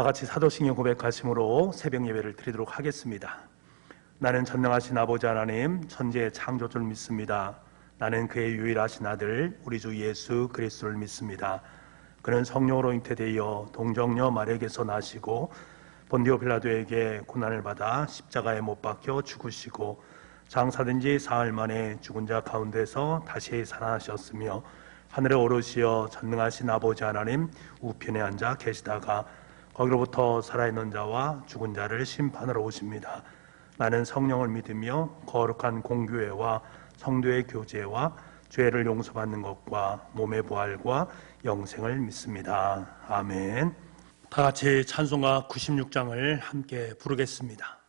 다 같이 사도신경 고백하심으로 새벽 예배를 드리도록 하겠습니다. 나는 전능하신 아버지 하나님 천지의 창조주를 믿습니다. 나는 그의 유일하신 아들 우리 주 예수 그리스도를 믿습니다. 그는 성령으로 잉태되어 동정녀 마리아에게서 나시고 본디오 빌라도에게 고난을 받아 십자가에 못 박혀 죽으시고 장사된 지 사흘 만에 죽은 자 가운데서 다시 살아나셨으며 하늘에 오르시어 전능하신 아버지 하나님 우편에 앉아 계시다가 거기로부터 살아있는 자와 죽은 자를 심판하러 오십니다. 나는 성령을 믿으며 거룩한 공교회와 성도의 교제와 죄를 용서받는 것과 몸의 부활과 영생을 믿습니다. 아멘. 다 같이 찬송가 96장을 함께 부르겠습니다.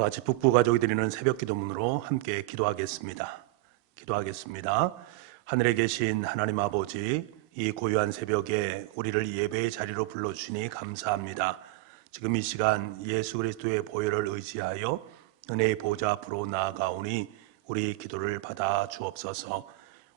다 같이 북부 가족이 드리는 새벽 기도문으로 함께 기도하겠습니다. 하늘에 계신 하나님 아버지, 이 고요한 새벽에 우리를 예배의 자리로 불러주시니 감사합니다. 지금 이 시간 예수 그리스도의 보혈을 의지하여 은혜의 보좌 앞으로 나아가오니 우리 기도를 받아 주옵소서.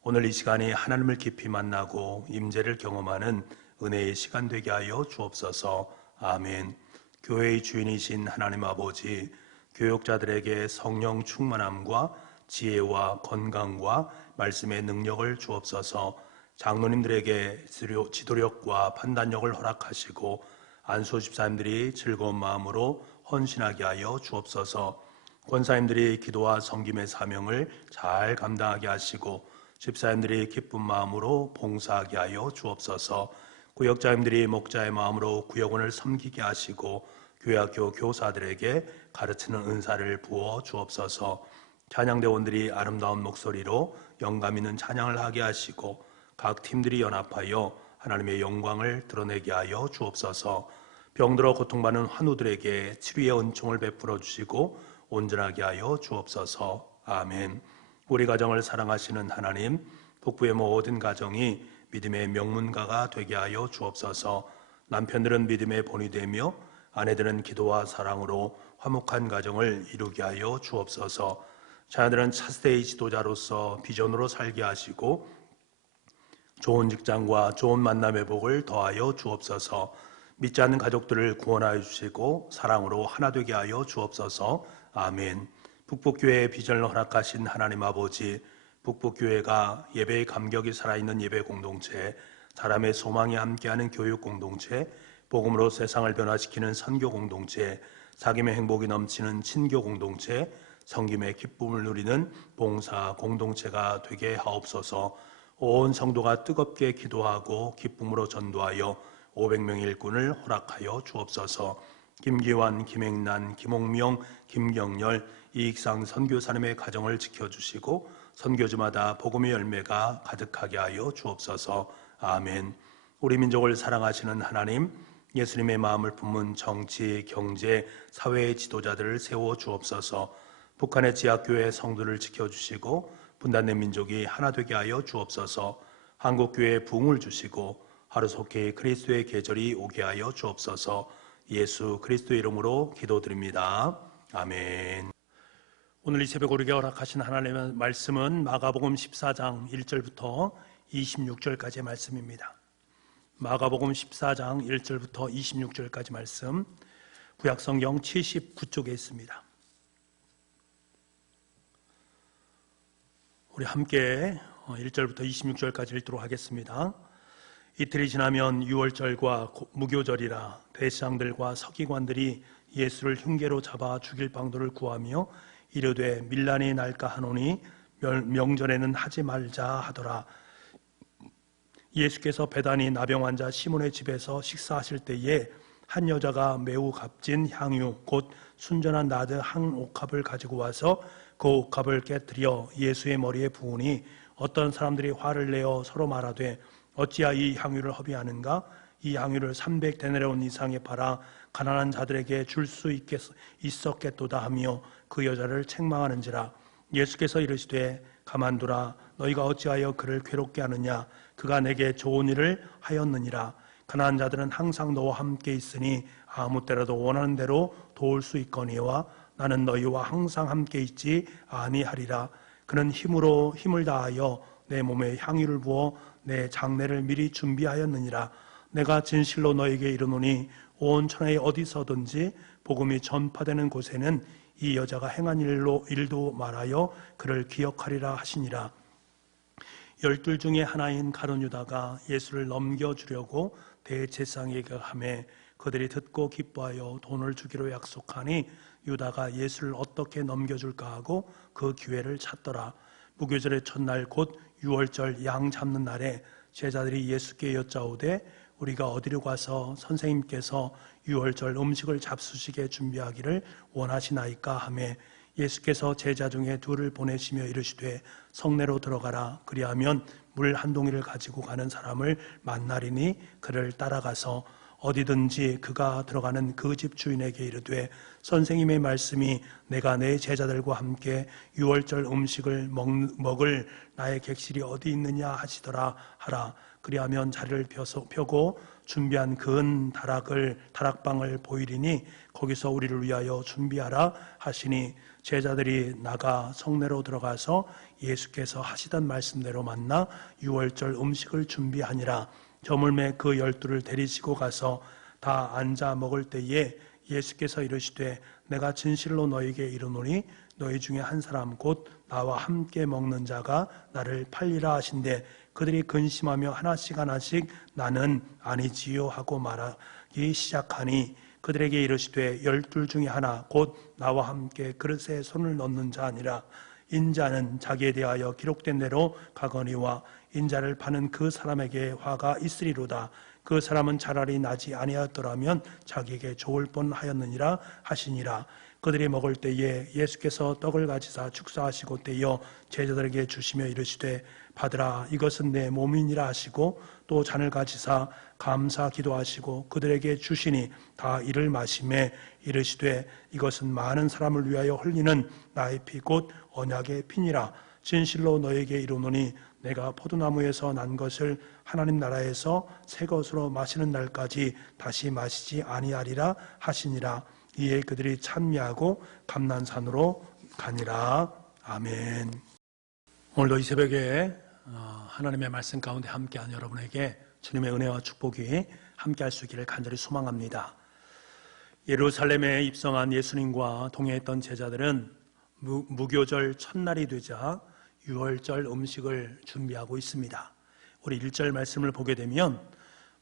오늘 이 시간이 하나님을 깊이 만나고 임재를 경험하는 은혜의 시간 되게 하여 주옵소서. 아멘. 교회의 주인이신 하나님 아버지, 교육자들에게 성령 충만함과 지혜와 건강과 말씀의 능력을 주옵소서. 장로님들에게 지도력과 판단력을 허락하시고 안수 집사님들이 즐거운 마음으로 헌신하게 하여 주옵소서. 권사님들이 기도와 섬김의 사명을 잘 감당하게 하시고 집사님들이 기쁜 마음으로 봉사하게 하여 주옵소서. 구역자님들이 목자의 마음으로 구역원을 섬기게 하시고 교회학교 교사들에게 가르치는 은사를 부어 주옵소서. 찬양대원들이 아름다운 목소리로 영감 있는 찬양을 하게 하시고 각 팀들이 연합하여 하나님의 영광을 드러내게 하여 주옵소서. 병들어 고통받는 환우들에게 치료의 은총을 베풀어 주시고 온전하게 하여 주옵소서. 아멘. 우리 가정을 사랑하시는 하나님, 북부의 모든 가정이 믿음의 명문가가 되게 하여 주옵소서. 남편들은 믿음의 본이 되며 아내들은 기도와 사랑으로 화목한 가정을 이루게 하여 주옵소서. 자녀들은 차세대의 지도자로서 비전으로 살게 하시고 좋은 직장과 좋은 만남의 복을 더하여 주옵소서. 믿지 않는 가족들을 구원하여 주시고 사랑으로 하나 되게 하여 주옵소서. 아멘. 북북교회의 비전을 허락하신 하나님 아버지, 북북교회가 예배의 감격이 살아있는 예배 공동체, 사람의 소망이 함께하는 교육 공동체, 복음으로 세상을 변화시키는 선교 공동체, 사귐의 행복이 넘치는 친교 공동체, 성김의 기쁨을 누리는 봉사 공동체가 되게 하옵소서. 온 성도가 뜨겁게 기도하고 기쁨으로 전도하여 500명의 일꾼을 허락하여 주옵소서. 김기환, 김행란, 김홍명, 김경열, 이익상 선교사님의 가정을 지켜주시고 선교지마다 복음의 열매가 가득하게 하여 주옵소서. 아멘. 우리 민족을 사랑하시는 하나님, 예수님의 마음을 품은 정치, 경제, 사회의 지도자들을 세워 주옵소서. 북한의 지하교회 성도를 지켜주시고 분단된 민족이 하나 되게 하여 주옵소서. 한국교회에 부흥을 주시고 하루속히 그리스도의 계절이 오게 하여 주옵소서. 예수 그리스도의 이름으로 기도드립니다. 아멘. 오늘 이 새벽 우리에게 허락하신 하나님의 말씀은 마가복음 14장 1절부터 26절까지의 말씀입니다. 마가복음 14장 1절부터 26절까지 말씀, 구약성경 79쪽에 있습니다. 우리 함께 1절부터 26절까지 읽도록 하겠습니다. 이틀이 지나면 유월절과 무교절이라 대제사장들과 서기관들이 예수를 흉계로 잡아 죽일 방도를 구하며 이르되 밀란이 날까 하노니 명절에는 하지 말자 하더라. 예수께서 베다니 나병 환자 시몬의 집에서 식사하실 때에 한 여자가 매우 값진 향유 곧 순전한 나드 한 옥합을 가지고 와서 그 옥합을 깨뜨려 예수의 머리에 부으니 어떤 사람들이 화를 내어 서로 말하되 어찌하여 이 향유를 허비하는가? 이 향유를 300데나리온 이상에 팔아 가난한 자들에게 줄 수 있었겠도다 하며 그 여자를 책망하는지라. 예수께서 이르시되 가만두라. 너희가 어찌하여 그를 괴롭게 하느냐? 그가 내게 좋은 일을 하였느니라. 가난한 자들은 항상 너와 함께 있으니 아무 때라도 원하는 대로 도울 수 있거니와 나는 너희와 항상 함께 있지 아니하리라. 그는 힘을 다하여 내 몸에 향유를 부어 내 장례를 미리 준비하였느니라. 내가 진실로 너에게 이르노니 온 천하에 어디서든지 복음이 전파되는 곳에는 이 여자가 행한 일도 말하여 그를 기억하리라 하시니라. 12 중에 하나인 가룟 유다가 예수를 넘겨주려고 대제사장에게 하매 그들이 듣고 기뻐하여 돈을 주기로 약속하니 유다가 예수를 어떻게 넘겨줄까 하고 그 기회를 찾더라. 무교절의 첫날 곧 유월절 양 잡는 날에 제자들이 예수께 여짜오되 우리가 어디로 가서 선생님께서 유월절 음식을 잡수시게 준비하기를 원하시나이까 하매 예수께서 제자 중에 둘을 보내시며 이르시되 성내로 들어가라. 그리하면 물 한 동이를 가지고 가는 사람을 만나리니 그를 따라가서 어디든지 그가 들어가는 그 집 주인에게 이르되 선생님의 말씀이 내가 내 제자들과 함께 유월절 음식을 먹을 나의 객실이 어디 있느냐 하시더라 하라. 그리하면 자리를 펴고 준비한 근 다락방을 보이리니 거기서 우리를 위하여 준비하라 하시니 제자들이 나가 성내로 들어가서 예수께서 하시던 말씀대로 만나 유월절 음식을 준비하니라. 저물매 그 12를 데리시고 가서 다 앉아 먹을 때에 예수께서 이르시되 내가 진실로 너에게 이르노니 너희 중에 한 사람 곧 나와 함께 먹는 자가 나를 팔리라 하신대 그들이 근심하며 하나씩 나는 아니지요 하고 말하기 시작하니 그들에게 이르시되 12 중에 하나 곧 나와 함께 그릇에 손을 넣는 자 아니라 인자는 자기에 대하여 기록된 대로 가거니와 인자를 파는 그 사람에게 화가 있으리로다. 그 사람은 차라리 나지 아니하였더라면 자기에게 좋을 뻔하였느니라 하시니라. 그들이 먹을 때에 예수께서 떡을 가지사 축사하시고 떼어 제자들에게 주시며 이르시되 받으라 이것은 내 몸이니라 하시고 또 잔을 가지사 감사 기도하시고 그들에게 주시니 다 이를 마시매 이르시되 이것은 많은 사람을 위하여 흘리는 나의 피 곧 언약의 피니라. 진실로 너에게 이르노니 내가 포도나무에서 난 것을 하나님 나라에서 새 것으로 마시는 날까지 다시 마시지 아니하리라 하시니라. 이에 그들이 찬미하고 감난산으로 가니라. 아멘. 오늘도 이 새벽에 하나님의 말씀 가운데 함께한 여러분에게 주님의 은혜와 축복이 함께할 수 있기를 간절히 소망합니다. 예루살렘에 입성한 예수님과 동행했던 제자들은 무교절 첫날이 되자 유월절 음식을 준비하고 있습니다. 우리 1절 말씀을 보게 되면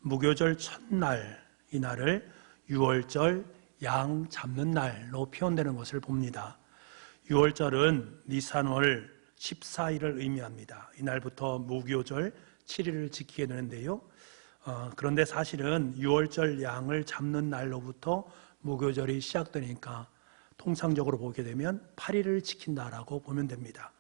무교절 첫날, 이날을 유월절 양 잡는 날로 표현되는 것을 봅니다. 유월절은 니산월 14일을 의미합니다. 이날부터 무교절 7일을 지키게 되는데요. 그런데 사실은 유월절 양을 잡는 날로부터 무교절이 시작되니까 통상적으로 보게 되면 8일을 지킨다라고 보면 됩니다.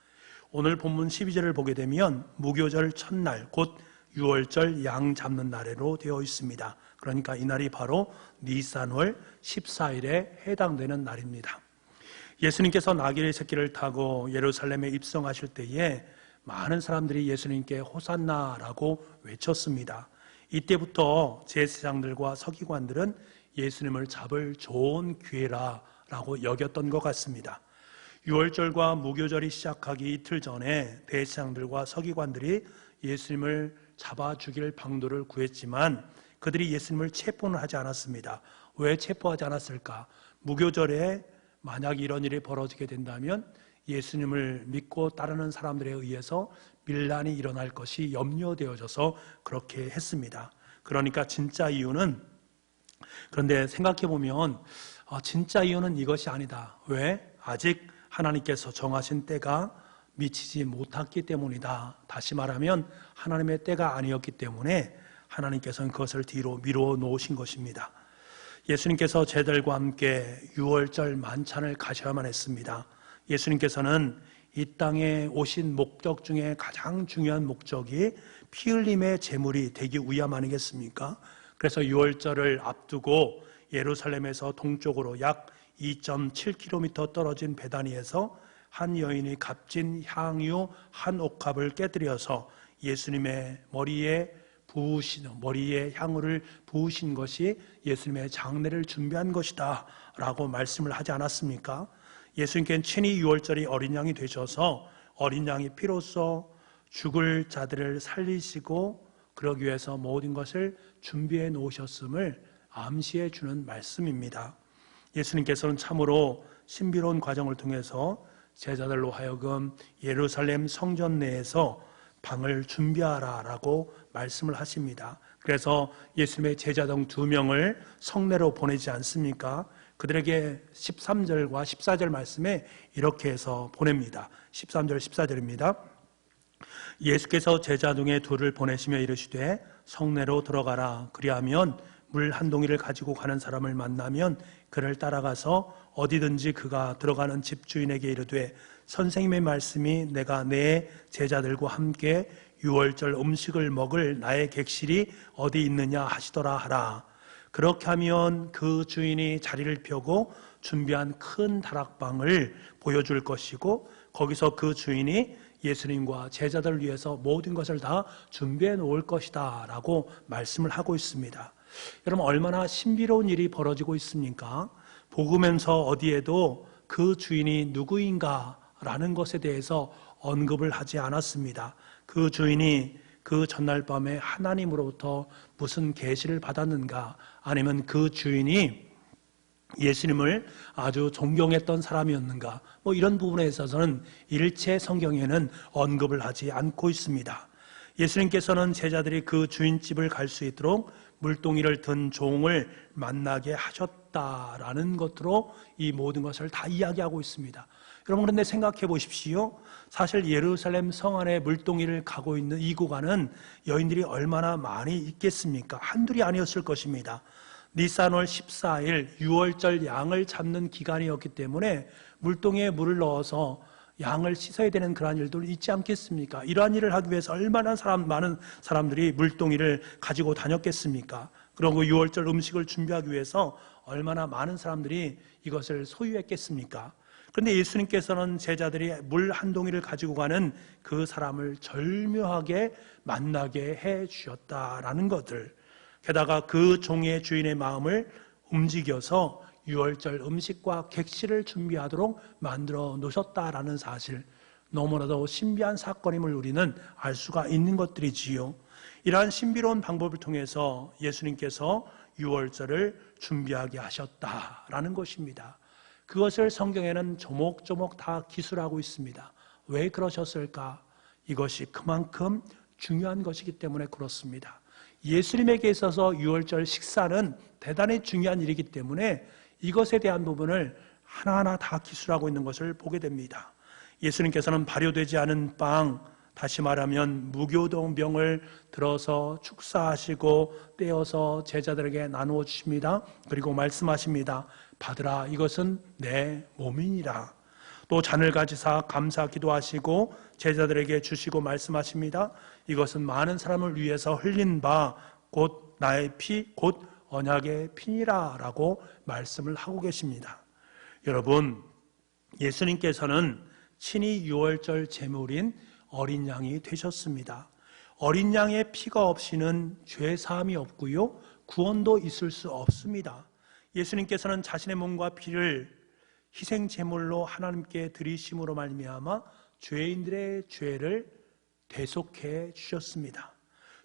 오늘 본문 12절을 보게 되면 무교절 첫날, 곧 유월절 양 잡는 날로 되어 있습니다. 그러니까 이날이 바로 니산월 14일에 해당되는 날입니다. 예수님께서 나귀의 새끼를 타고 예루살렘에 입성하실 때에 많은 사람들이 예수님께 호산나라고 외쳤습니다. 이때부터 제사장들과 서기관들은 예수님을 잡을 좋은 기회라고 여겼던 것 같습니다. 유월절과 무교절이 시작하기 이틀 전에 대제사장들과 서기관들이 예수님을 잡아주길 방도를 구했지만 그들이 예수님을 체포는 하지 않았습니다. 왜 체포하지 않았을까? 무교절에 만약 이런 일이 벌어지게 된다면 예수님을 믿고 따르는 사람들에 의해서 밀란이 일어날 것이 염려되어져서 그렇게 했습니다. 그러니까 그런데 생각해 보면 진짜 이유는 이것이 아니다. 왜? 아직 하나님께서 정하신 때가 미치지 못했기 때문이다. 다시 말하면 하나님의 때가 아니었기 때문에 하나님께서는 그것을 뒤로 미루어 놓으신 것입니다. 예수님께서 제자들과 함께 유월절 만찬을 가셔야만 했습니다. 예수님께서는 이 땅에 오신 목적 중에 가장 중요한 목적이 피 흘림의 제물이 되기 위함 아니겠습니까? 그래서 유월절을 앞두고 예루살렘에서 동쪽으로 약 2.7km 떨어진 베다니에서 한 여인이 값진 향유 한 옥합을 깨뜨려서 예수님의 머리에 향유를 부으신 것이 예수님의 장례를 준비한 것이다 라고 말씀을 하지 않았습니까? 예수님께는 친히 유월절이 어린 양이 되셔서 어린 양이 피로써 죽을 자들을 살리시고 그러기 위해서 모든 것을 준비해 놓으셨음을 암시해 주는 말씀입니다. 예수님께서는 참으로 신비로운 과정을 통해서 제자들로 하여금 예루살렘 성전 내에서 방을 준비하라라고 말씀을 하십니다. 그래서 예수님의 제자 중 2명을 성내로 보내지 않습니까? 그들에게 13절과 14절 말씀에 이렇게 해서 보냅니다. 13절 14절입니다. 예수께서 제자 중에 2를 보내시며 이르시되 성내로 들어가라. 그리하면 물 한 동이를 가지고 가는 사람을 만나면 그를 따라가서 어디든지 그가 들어가는 집주인에게 이르되 선생님의 말씀이 내가 내 제자들과 함께 유월절 음식을 먹을 나의 객실이 어디 있느냐 하시더라 하라. 그렇게 하면 그 주인이 자리를 펴고 준비한 큰 다락방을 보여줄 것이고 거기서 그 주인이 예수님과 제자들을 위해서 모든 것을 다 준비해 놓을 것이다 라고 말씀을 하고 있습니다. 여러분 얼마나 신비로운 일이 벌어지고 있습니까? 복음에서 어디에도 그 주인이 누구인가 라는 것에 대해서 언급을 하지 않았습니다. 그 주인이 그 전날 밤에 하나님으로부터 무슨 계시를 받았는가, 아니면 그 주인이 예수님을 아주 존경했던 사람이었는가, 이런 부분에 있어서는 일체 성경에는 언급을 하지 않고 있습니다. 예수님께서는 제자들이 그 주인집을 갈 수 있도록 물동이를 든 종을 만나게 하셨다라는 것으로 이 모든 것을 다 이야기하고 있습니다. 여러분 그런데 생각해 보십시오. 사실 예루살렘 성 안에 물동이를 가고 있는 이 구간은 여인들이 얼마나 많이 있겠습니까? 한둘이 아니었을 것입니다. 니산월 14일 유월절 양을 잡는 기간이었기 때문에 물동이에 물을 넣어서 양을 씻어야 되는 그러한 일도 있지 않겠습니까? 이러한 일을 하기 위해서 얼마나 많은 사람들이 물동이를 가지고 다녔겠습니까? 그리고 유월절 음식을 준비하기 위해서 얼마나 많은 사람들이 이것을 소유했겠습니까? 그런데 예수님께서는 제자들이 물 한 동이를 가지고 가는 그 사람을 절묘하게 만나게 해 주셨다라는 것들, 게다가 그 종의 주인의 마음을 움직여서 유월절 음식과 객실을 준비하도록 만들어 놓으셨다라는 사실, 너무나도 신비한 사건임을 우리는 알 수가 있는 것들이지요. 이러한 신비로운 방법을 통해서 예수님께서 유월절을 준비하게 하셨다라는 것입니다. 그것을 성경에는 조목조목 다 기술하고 있습니다. 왜 그러셨을까? 이것이 그만큼 중요한 것이기 때문에 그렇습니다. 예수님에게 있어서 유월절 식사는 대단히 중요한 일이기 때문에 이것에 대한 부분을 하나하나 다 기술하고 있는 것을 보게 됩니다. 예수님께서는 발효되지 않은 빵, 다시 말하면 무교동병을 들어서 축사하시고 떼어서 제자들에게 나누어 주십니다. 그리고 말씀하십니다. 받으라, 이것은 내 몸이니라. 또 잔을 가지사 감사 기도하시고 제자들에게 주시고 말씀하십니다. 이것은 많은 사람을 위해서 흘린 바 곧 나의 피, 곧 언약의 피니라 라고 말씀을 하고 계십니다. 여러분, 예수님께서는 친히 유월절 제물인 어린 양이 되셨습니다. 어린 양의 피가 없이는 죄 사함이 없고요, 구원도 있을 수 없습니다. 예수님께서는 자신의 몸과 피를 희생 제물로 하나님께 드리심으로 말미암아 죄인들의 죄를 대속해 주셨습니다.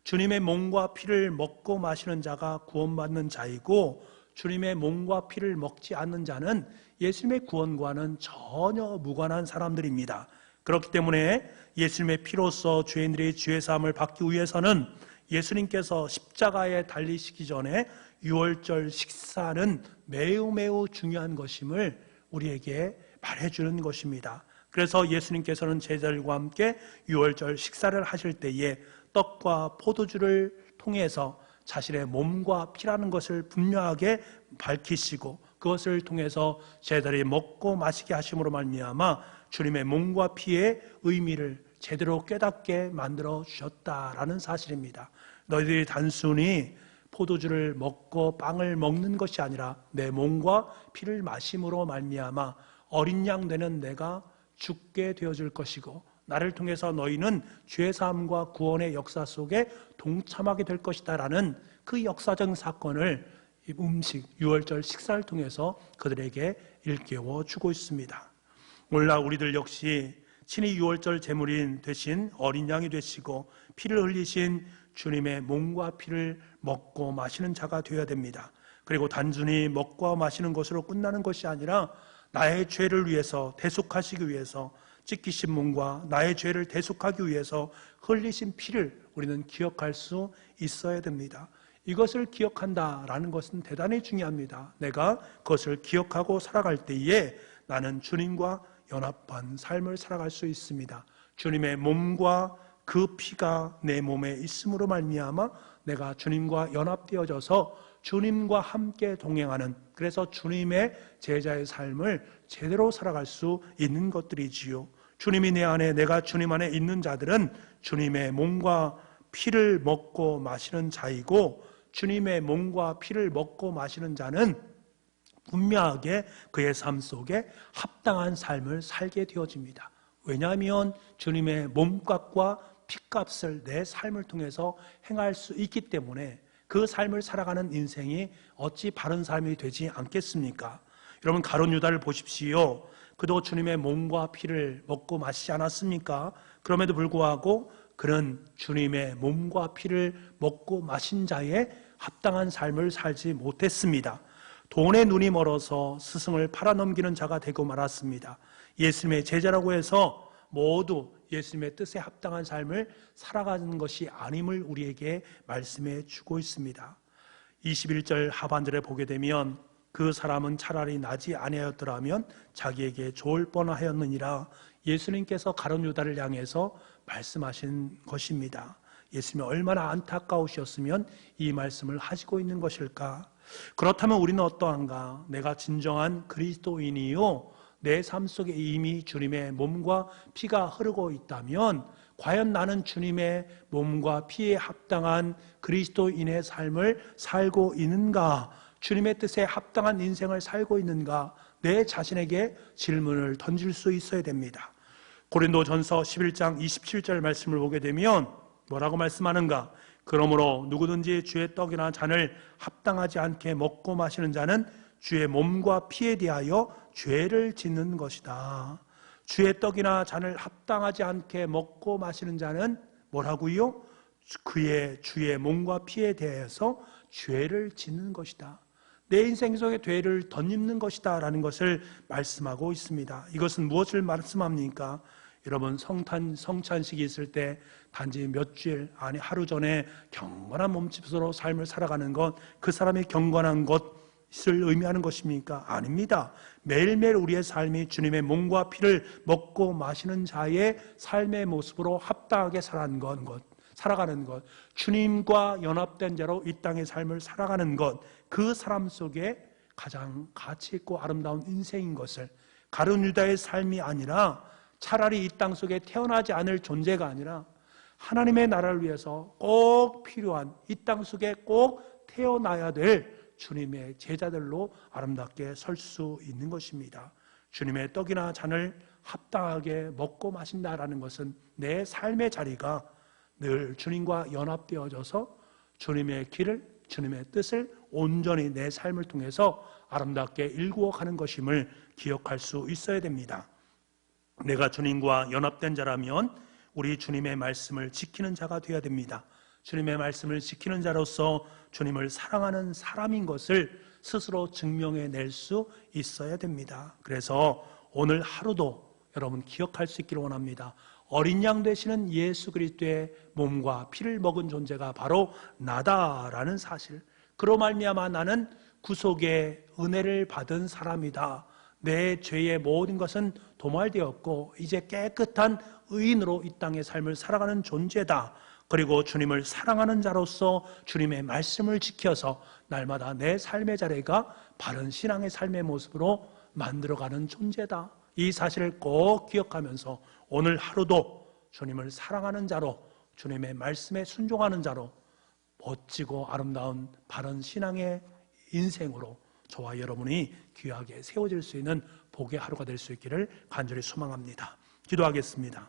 주님의 몸과 피를 먹고 마시는 자가 구원받는 자이고, 주님의 몸과 피를 먹지 않는 자는 예수님의 구원과는 전혀 무관한 사람들입니다. 그렇기 때문에 예수님의 피로써 죄인들의 죄 사함을 받기 위해서는 예수님께서 십자가에 달리시기 전에 유월절 식사는 매우 중요한 것임을 우리에게 말해주는 것입니다. 그래서 예수님께서는 제자들과 함께 유월절 식사를 하실 때에 떡과 포도주를 통해서 자신의 몸과 피라는 것을 분명하게 밝히시고, 그것을 통해서 제자들이 먹고 마시게 하심으로 말미암아 주님의 몸과 피의 의미를 제대로 깨닫게 만들어 주셨다라는 사실입니다. 너희들이 단순히 포도주를 먹고 빵을 먹는 것이 아니라 내 몸과 피를 마심으로 말미암아 어린 양 되는 내가 죽게 되어줄 것이고, 나를 통해서 너희는 죄사함과 구원의 역사 속에 동참하게 될 것이다 라는 그 역사적 사건을 이 음식, 유월절 식사를 통해서 그들에게 일깨워 주고 있습니다. 오늘날 우리들 역시 친히 유월절 제물인 되신 어린 양이 되시고 피를 흘리신 주님의 몸과 피를 먹고 마시는 자가 되어야 됩니다. 그리고 단순히 먹고 마시는 것으로 끝나는 것이 아니라 나의 죄를 위해서, 대속하시기 위해서 찢기신 몸과 나의 죄를 대속하기 위해서 흘리신 피를 우리는 기억할 수 있어야 됩니다. 이것을 기억한다라는 것은 대단히 중요합니다. 내가 그것을 기억하고 살아갈 때에 나는 주님과 연합한 삶을 살아갈 수 있습니다. 주님의 몸과 그 피가 내 몸에 있음으로 말미암아 내가 주님과 연합되어져서 주님과 함께 동행하는, 그래서 주님의 제자의 삶을 제대로 살아갈 수 있는 것들이지요. 주님이 내 안에, 내가 주님 안에 있는 자들은 주님의 몸과 피를 먹고 마시는 자이고, 주님의 몸과 피를 먹고 마시는 자는 분명하게 그의 삶 속에 합당한 삶을 살게 되어집니다. 왜냐하면 주님의 몸값과 피값을 내 삶을 통해서 행할 수 있기 때문에 그 삶을 살아가는 인생이 어찌 바른 삶이 되지 않겠습니까? 여러분, 가룟 유다를 보십시오. 그도 주님의 몸과 피를 먹고 마시지 않았습니까? 그럼에도 불구하고 그는 주님의 몸과 피를 먹고 마신 자의 합당한 삶을 살지 못했습니다. 돈에 눈이 멀어서 스승을 팔아넘기는 자가 되고 말았습니다. 예수님의 제자라고 해서 모두 예수님의 뜻에 합당한 삶을 살아가는 것이 아님을 우리에게 말씀해 주고 있습니다. 21절 하반절에 보게 되면 그 사람은 차라리 나지 아니하였더라면 자기에게 좋을 뻔하였느니라. 예수님께서 가룟 유다를 향해서 말씀하신 것입니다. 예수님이 얼마나 안타까우셨으면 이 말씀을 하시고 있는 것일까? 그렇다면 우리는 어떠한가? 내가 진정한 그리스도인이요, 내 삶 속에 이미 주님의 몸과 피가 흐르고 있다면 과연 나는 주님의 몸과 피에 합당한 그리스도인의 삶을 살고 있는가? 주님의 뜻에 합당한 인생을 살고 있는가? 내 자신에게 질문을 던질 수 있어야 됩니다. 고린도전서 11장 27절 말씀을 보게 되면 뭐라고 말씀하는가? 그러므로 누구든지 주의 떡이나 잔을 합당하지 않게 먹고 마시는 자는 주의 몸과 피에 대하여 죄를 짓는 것이다. 주의 떡이나 잔을 합당하지 않게 먹고 마시는 자는 뭐라고요? 주의 몸과 피에 대해서 죄를 짓는 것이다. 내 인생 속에 죄를 덧입는 것이다 라는 것을 말씀하고 있습니다. 이것은 무엇을 말씀합니까? 여러분, 성찬식이 있을 때 단지 몇 주일, 아니 하루 전에 경건한 몸짓으로 삶을 살아가는 것, 그 사람의 경건한 것을 의미하는 것입니까? 아닙니다. 매일매일 우리의 삶이 주님의 몸과 피를 먹고 마시는 자의 삶의 모습으로 합당하게 살아가는 것, 주님과 연합된 자로 이 땅의 삶을 살아가는 것, 그 사람 속에 가장 가치 있고 아름다운 인생인 것을, 가룟 유다의 삶이 아니라 차라리 이 땅 속에 태어나지 않을 존재가 아니라 하나님의 나라를 위해서 꼭 필요한, 이 땅 속에 꼭 태어나야 될 주님의 제자들로 아름답게 설 수 있는 것입니다. 주님의 떡이나 잔을 합당하게 먹고 마신다라는 것은 내 삶의 자리가 늘 주님과 연합되어져서 주님의 길을, 주님의 뜻을 온전히 내 삶을 통해서 아름답게 일구어 가는 것임을 기억할 수 있어야 됩니다. 내가 주님과 연합된 자라면 우리 주님의 말씀을 지키는 자가 되어야 됩니다. 주님의 말씀을 지키는 자로서 주님을 사랑하는 사람인 것을 스스로 증명해낼 수 있어야 됩니다. 그래서 오늘 하루도 여러분 기억할 수 있기를 원합니다. 어린 양 되시는 예수 그리스도의 몸과 피를 먹은 존재가 바로 나다라는 사실, 그로 말미암아 나는 구속의 은혜를 받은 사람이다. 내 죄의 모든 것은 도말되었고 이제 깨끗한 의인으로 이 땅의 삶을 살아가는 존재다. 그리고 주님을 사랑하는 자로서 주님의 말씀을 지켜서 날마다 내 삶의 자리가 바른 신앙의 삶의 모습으로 만들어가는 존재다. 이 사실을 꼭 기억하면서 오늘 하루도 주님을 사랑하는 자로, 주님의 말씀에 순종하는 자로 멋지고 아름다운 바른 신앙의 인생으로 저와 여러분이 귀하게 세워질 수 있는 복의 하루가 될 수 있기를 간절히 소망합니다. 기도하겠습니다.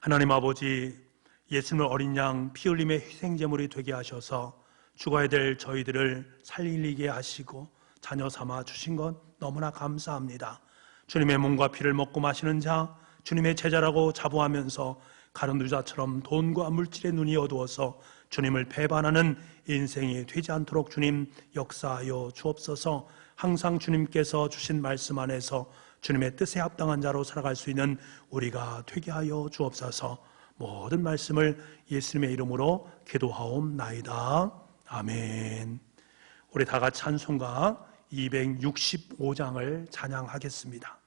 하나님 아버지, 예수님을 어린 양 피 흘림의 희생제물이 되게 하셔서 죽어야 될 저희들을 살리게 하시고 자녀 삼아 주신 것 너무나 감사합니다. 주님의 몸과 피를 먹고 마시는 자, 주님의 제자라고 자부하면서 가룟 유다처럼 돈과 물질의 눈이 어두워서 주님을 배반하는 인생이 되지 않도록 주님 역사하여 주옵소서. 항상 주님께서 주신 말씀 안에서 주님의 뜻에 합당한 자로 살아갈 수 있는 우리가 되게 하여 주옵소서. 모든 말씀을 예수님의 이름으로 기도하옵나이다. 아멘. 우리 다 같이 찬송가 265장을 찬양하겠습니다.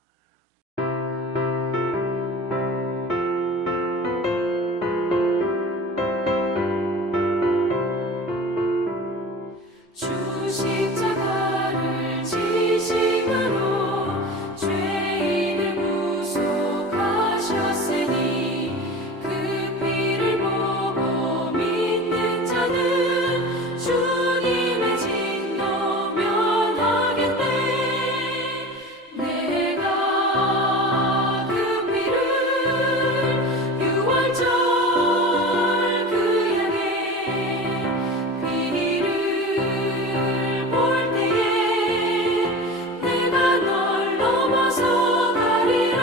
십자가를 지심으로 죄인을 구속하셨으니 그 피를 보고 믿는 자는 주님의 진노 면하겠네. 내가 그 피를 유월절 그 양의 피를 볼 때에 내가 널 넘어서 가리라.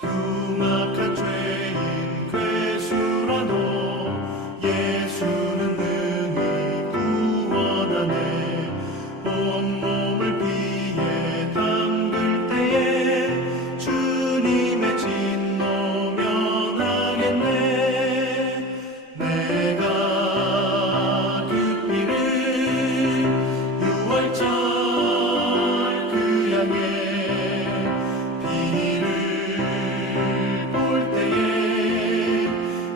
흉악한 죄인 괴수라도 예수는 능히 구원하네. 온몸을 피에 담글 때에 주님의 진노 면하겠네. 내가 그 피를 유월절 그 양의 피를 볼 때에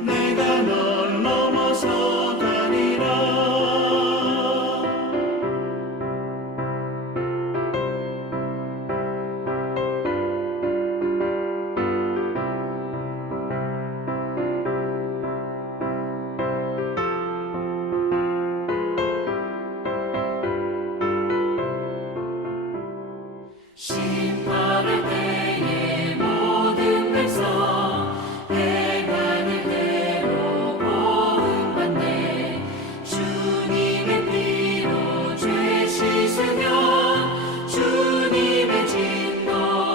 내가 널 넘어서 가리라. 심판할 때에 모든 백성 행하는 대로 보응받네. 주님의 피로 죄 씻으면 주님의 진노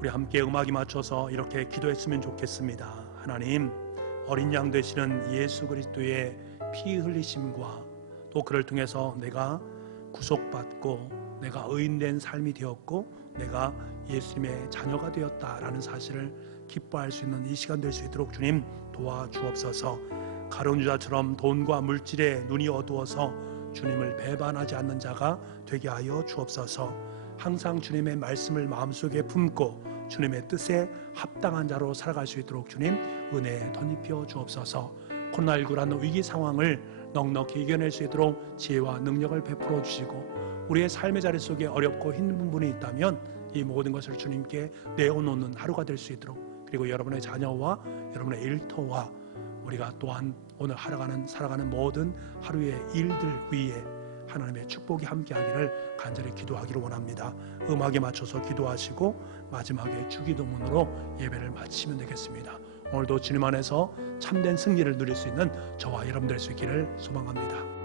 우리 함께 음악에 맞춰서 이렇게 기도했으면 좋겠습니다. 하나님, 어린 양 되시는 예수 그리스도의 피 흘리심과 또 그를 통해서 내가 구속받고 내가 의인된 삶이 되었고 내가 예수님의 자녀가 되었다라는 사실을 기뻐할 수 있는 이 시간 될 수 있도록 주님 도와주옵소서. 가룟 유다처럼 돈과 물질에 눈이 어두워서 주님을 배반하지 않는 자가 되게 하여 주옵소서. 항상 주님의 말씀을 마음속에 품고 주님의 뜻에 합당한 자로 살아갈 수 있도록 주님 은혜 덧입혀 주옵소서. 코로나19라는 위기 상황을 넉넉히 이겨낼 수 있도록 지혜와 능력을 베풀어 주시고 우리의 삶의 자리 속에 어렵고 힘든 부분이 있다면 이 모든 것을 주님께 내어놓는 하루가 될 수 있도록, 그리고 여러분의 자녀와 여러분의 일터와 우리가 또한 오늘 살아가는 모든 하루의 일들 위에 하나님의 축복이 함께하기를 간절히 기도하기를 원합니다. 음악에 맞춰서 기도하시고 마지막에 주기도문으로 예배를 마치면 되겠습니다. 오늘도 주님 안에서 참된 승리를 누릴 수 있는 저와 여러분 될 수 있기를 소망합니다.